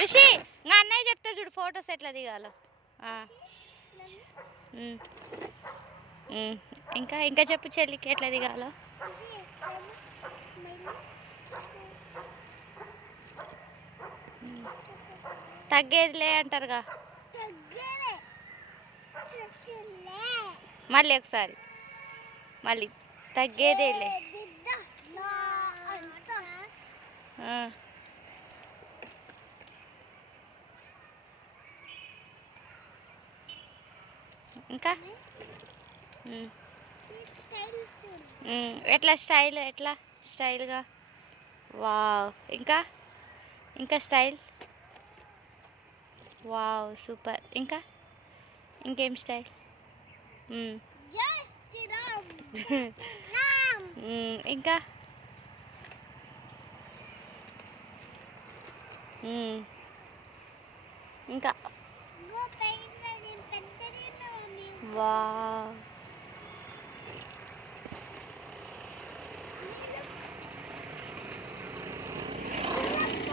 ఋషి ఇంకా అన్నయ్య చెప్తారు చూడు ఫొటోస్ ఎట్లా దిగాలో. ఇంకా ఇంకా చెప్పు చెల్లికి ఎట్లా దిగాలో. తగ్గేదిలే అంటారుగా. మళ్ళీ ఒకసారి మళ్ళీ తగ్గేదేలే. ఇంకా ఎట్లా స్టైల్ ఎట్లా స్టైల్గా. వావ్. ఇంకా ఇంకా స్టైల్. Wow super. ఇంకా ఇంకేం స్టైల్. ఇంకా ఇంకా వావ్.